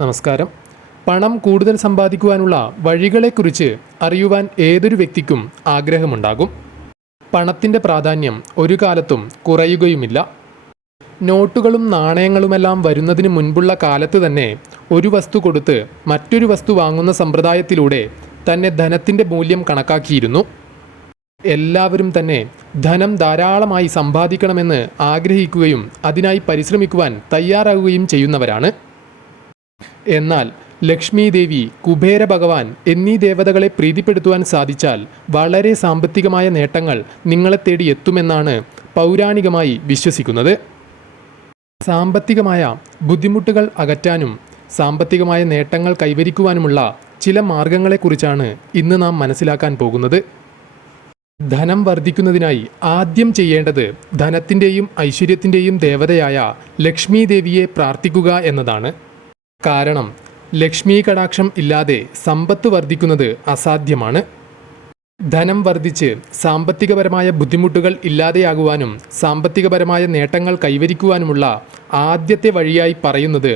നമസ്കാരം. പണം കൂടുതൽ സമ്പാദിക്കുവാനുള്ള വഴികളെക്കുറിച്ച് അറിയുവാൻ ഏതൊരു വ്യക്തിക്കും ആഗ്രഹമുണ്ടാകും. പണത്തിന്റെ പ്രാധാന്യം ഒരു കാലത്തും കുറയുകയുമില്ല. നോട്ടുകളും നാണയങ്ങളുമെല്ലാം വരുന്നതിന് മുൻപുള്ള കാലത്ത് തന്നെ ഒരു വസ്തു കൊടുത്ത് മറ്റൊരു വസ്തു വാങ്ങുന്ന സമ്പ്രദായത്തിലൂടെ തന്നെ ധനത്തിന്റെ മൂല്യം കണക്കാക്കിയിരുന്നു. എല്ലാവരും തന്നെ ധനം ധാരാളമായി സമ്പാദിക്കണമെന്ന് ആഗ്രഹിക്കുകയും അതിനായി പരിശ്രമിക്കുവാൻ തയ്യാറാകുകയും ചെയ്യുന്നവരാണ്. എന്നാൽ ലക്ഷ്മി ദേവി കുബേര ഭഗവാൻ എന്നീ ദേവതകളെ പ്രീതിപ്പെടുത്തുവാൻ സാധിച്ചാൽ വളരെ സാമ്പത്തികമായ നേട്ടങ്ങൾ നിങ്ങളെ തേടി എത്തുമെന്നാണ് പൗരാണികമായി വിശ്വസിക്കുന്നത്. സാമ്പത്തികമായ ബുദ്ധിമുട്ടുകൾ അകറ്റാനും സാമ്പത്തികമായ നേട്ടങ്ങൾ കൈവരിക്കുവാനുമുള്ള ചില മാർഗങ്ങളെക്കുറിച്ചാണ് ഇന്ന് നാം മനസ്സിലാക്കാൻ പോകുന്നത്. ധനം വർദ്ധിക്കുന്നതിനായി ആദ്യം ചെയ്യേണ്ടത് ധനത്തിന്റെയും ഐശ്വര്യത്തിന്റെയും ദേവതയായ ലക്ഷ്മി ദേവിയെ പ്രാർത്ഥിക്കുക എന്നതാണ്. കാരണം ലക്ഷ്മി കടാക്ഷം ഇല്ലാതെ സമ്പത്ത് വർദ്ധിക്കുന്നത് അസാധ്യമാണ്. ധനം വർദ്ധിച്ച് സാമ്പത്തികപരമായ ബുദ്ധിമുട്ടുകൾ ഇല്ലാതെയാകുവാനും സാമ്പത്തികപരമായ നേട്ടങ്ങൾ കൈവരിക്കുവാനുമുള്ള ആദ്യത്തെ വഴിയായി പറയുന്നത്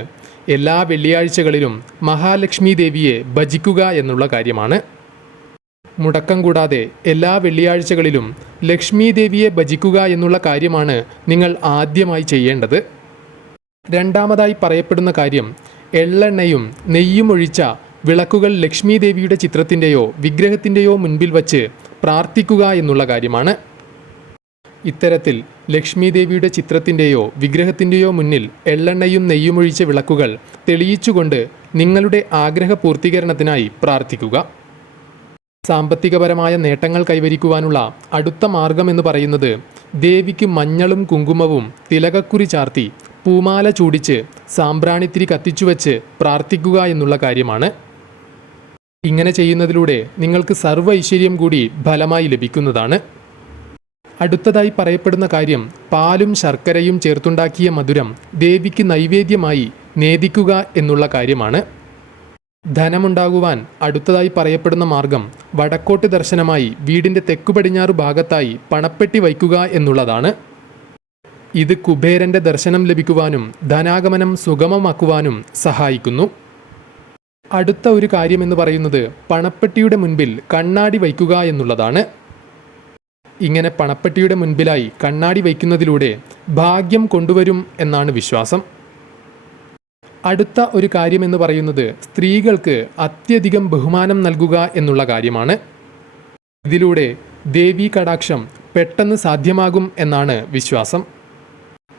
എല്ലാ വെള്ളിയാഴ്ചകളിലും മഹാലക്ഷ്മി ദേവിയെ ഭജിക്കുക എന്നുള്ള കാര്യമാണ്. മുടക്കം കൂടാതെ എല്ലാ വെള്ളിയാഴ്ചകളിലും ലക്ഷ്മി ദേവിയെ ഭജിക്കുക എന്നുള്ള കാര്യമാണ് നിങ്ങൾ ആദ്യമായി ചെയ്യേണ്ടത്. രണ്ടാമതായി പറയപ്പെടുന്ന കാര്യം എള്ളെണ്ണയും നെയ്യും ഒഴിച്ച വിളക്കുകൾ ലക്ഷ്മി ദേവിയുടെ ചിത്രത്തിന്റെയോ വിഗ്രഹത്തിന്റെയോ മുൻപിൽ വച്ച് പ്രാർത്ഥിക്കുക എന്നുള്ള കാര്യമാണ്. ഇത്തരത്തിൽ ലക്ഷ്മി ദേവിയുടെ ചിത്രത്തിന്റെയോ വിഗ്രഹത്തിന്റെയോ മുന്നിൽ എള്ളെണ്ണയും നെയ്യുമൊഴിച്ച വിളക്കുകൾ തെളിയിച്ചുകൊണ്ട് നിങ്ങളുടെ ആഗ്രഹ പൂർത്തീകരണത്തിനായി പ്രാർത്ഥിക്കുക. സാമ്പത്തികപരമായ നേട്ടങ്ങൾ കൈവരിക്കുവാനുള്ള അടുത്ത മാർഗമെന്ന് പറയുന്നത് ദേവിക്ക് മഞ്ഞളും കുങ്കുമവും തിലകക്കുറി ചാർത്തി പൂമാല ചൂടിച്ച് സാമ്പ്രാണിത്തിരി കത്തിച്ചുവെച്ച് പ്രാർത്ഥിക്കുക എന്നുള്ള കാര്യമാണ്. ഇങ്ങനെ ചെയ്യുന്നതിലൂടെ നിങ്ങൾക്ക് സർവ ഐശ്വര്യം കൂടി ഫലമായി ലഭിക്കുന്നതാണ്. അടുത്തതായി പറയപ്പെടുന്ന കാര്യം പാലും ശർക്കരയും ചേർത്തുണ്ടാക്കിയ മധുരം ദേവിക്ക് നൈവേദ്യമായി നേദിക്കുക എന്നുള്ള കാര്യമാണ്. ധനമുണ്ടാകുവാൻ അടുത്തതായി പറയപ്പെടുന്ന മാർഗം വടക്കോട്ട് ദർശനമായി വീടിന്റെ തെക്കു പടിഞ്ഞാറ് ഭാഗത്തായി പണപ്പെട്ടി വയ്ക്കുക എന്നുള്ളതാണ്. ഇത് കുബേരന്റെ ദർശനം ലഭിക്കുവാനും ധനാഗമനം സുഗമമാക്കുവാനും സഹായിക്കുന്നു. അടുത്ത ഒരു കാര്യമെന്ന് പറയുന്നത് പണപ്പെട്ടിയുടെ മുൻപിൽ കണ്ണാടി വയ്ക്കുക എന്നുള്ളതാണ്. ഇങ്ങനെ പണപ്പെട്ടിയുടെ മുൻപിലായി കണ്ണാടി വയ്ക്കുന്നതിലൂടെ ഭാഗ്യം കൊണ്ടുവരും എന്നാണ് വിശ്വാസം. അടുത്ത ഒരു കാര്യമെന്ന് പറയുന്നത് സ്ത്രീകൾക്ക് അത്യധികം ബഹുമാനം നൽകുക എന്നുള്ള കാര്യമാണ്. ഇതിലൂടെ ദേവീ കടാക്ഷം പെട്ടെന്ന് സാധ്യമാകും എന്നാണ് വിശ്വാസം.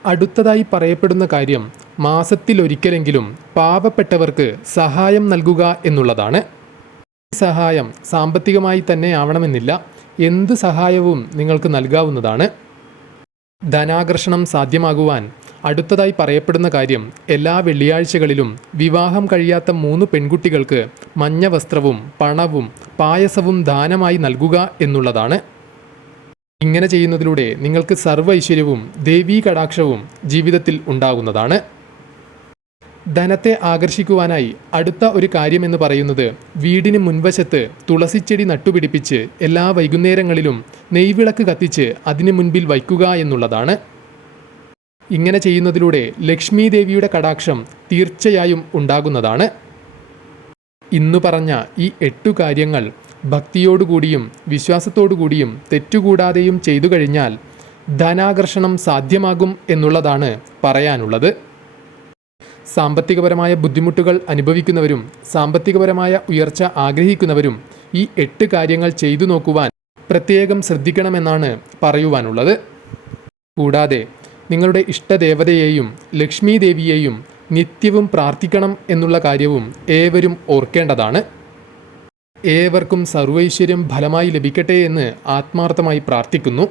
അടുത്തതായി പറയപ്പെടുന്ന കാര്യം മാസത്തിലൊരിക്കലെങ്കിലും പാവപ്പെട്ടവർക്ക് സഹായം നൽകുക എന്നുള്ളതാണ്. സഹായം സാമ്പത്തികമായി തന്നെ ആവണമെന്നില്ല. എന്ത് സഹായവും നിങ്ങൾക്ക് നൽകാവുന്നതാണ്. ധനാകർഷണം സാധ്യമാകുവാൻ അടുത്തതായി പറയപ്പെടുന്ന കാര്യം എല്ലാ വെള്ളിയാഴ്ചകളിലും വിവാഹം കഴിയാത്ത മൂന്ന് പെൺകുട്ടികൾക്ക് മഞ്ഞ വസ്ത്രവും പണവും പായസവും ദാനമായി നൽകുക എന്നുള്ളതാണ്. ഇങ്ങനെ ചെയ്യുന്നതിലൂടെ നിങ്ങൾക്ക് സർവ ഐശ്വര്യവും ദേവീ കടാക്ഷവും ജീവിതത്തിൽ ഉണ്ടാകുന്നതാണ്. ധനത്തെ ആകർഷിക്കുവാനായി അടുത്ത ഒരു കാര്യമെന്ന് പറയുന്നത് വീടിന് മുൻവശത്ത് തുളസിച്ചെടി നട്ടുപിടിപ്പിച്ച് എല്ലാ വൈകുന്നേരങ്ങളിലും നെയ്വിളക്ക് കത്തിച്ച് അതിനു മുൻപിൽ വയ്ക്കുക എന്നുള്ളതാണ്. ഇങ്ങനെ ചെയ്യുന്നതിലൂടെ ലക്ഷ്മി ദേവിയുടെ കടാക്ഷം തീർച്ചയായും ഉണ്ടാകുന്നതാണ്. ഇന്നു പറഞ്ഞ ഈ എട്ടു കാര്യങ്ങൾ ഭക്തിയോടുകൂടിയും വിശ്വാസത്തോടുകൂടിയും തെറ്റുകൂടാതെയും ചെയ്തു കഴിഞ്ഞാൽ ധനാകർഷണം സാധ്യമാകും എന്നുള്ളതാണ് പറയാനുള്ളത്. സാമ്പത്തികപരമായ ബുദ്ധിമുട്ടുകൾ അനുഭവിക്കുന്നവരും സാമ്പത്തികപരമായ ഉയർച്ച ആഗ്രഹിക്കുന്നവരും ഈ എട്ട് കാര്യങ്ങൾ ചെയ്തു നോക്കുവാൻ പ്രത്യേകം ശ്രദ്ധിക്കണമെന്നാണ് പറയുവാനുള്ളത്. കൂടാതെ നിങ്ങളുടെ ഇഷ്ടദേവതയെയും ലക്ഷ്മി ദേവിയെയും നിത്യവും പ്രാർത്ഥിക്കണം എന്നുള്ള കാര്യവും ഏവരും ഓർക്കേണ്ടതാണ്. ഏവർക്കും സർവൈശ്വര്യം ഫലമായി ലഭിക്കട്ടെ എന്ന് ആത്മാർത്ഥമായി പ്രാർത്ഥിക്കുന്നു.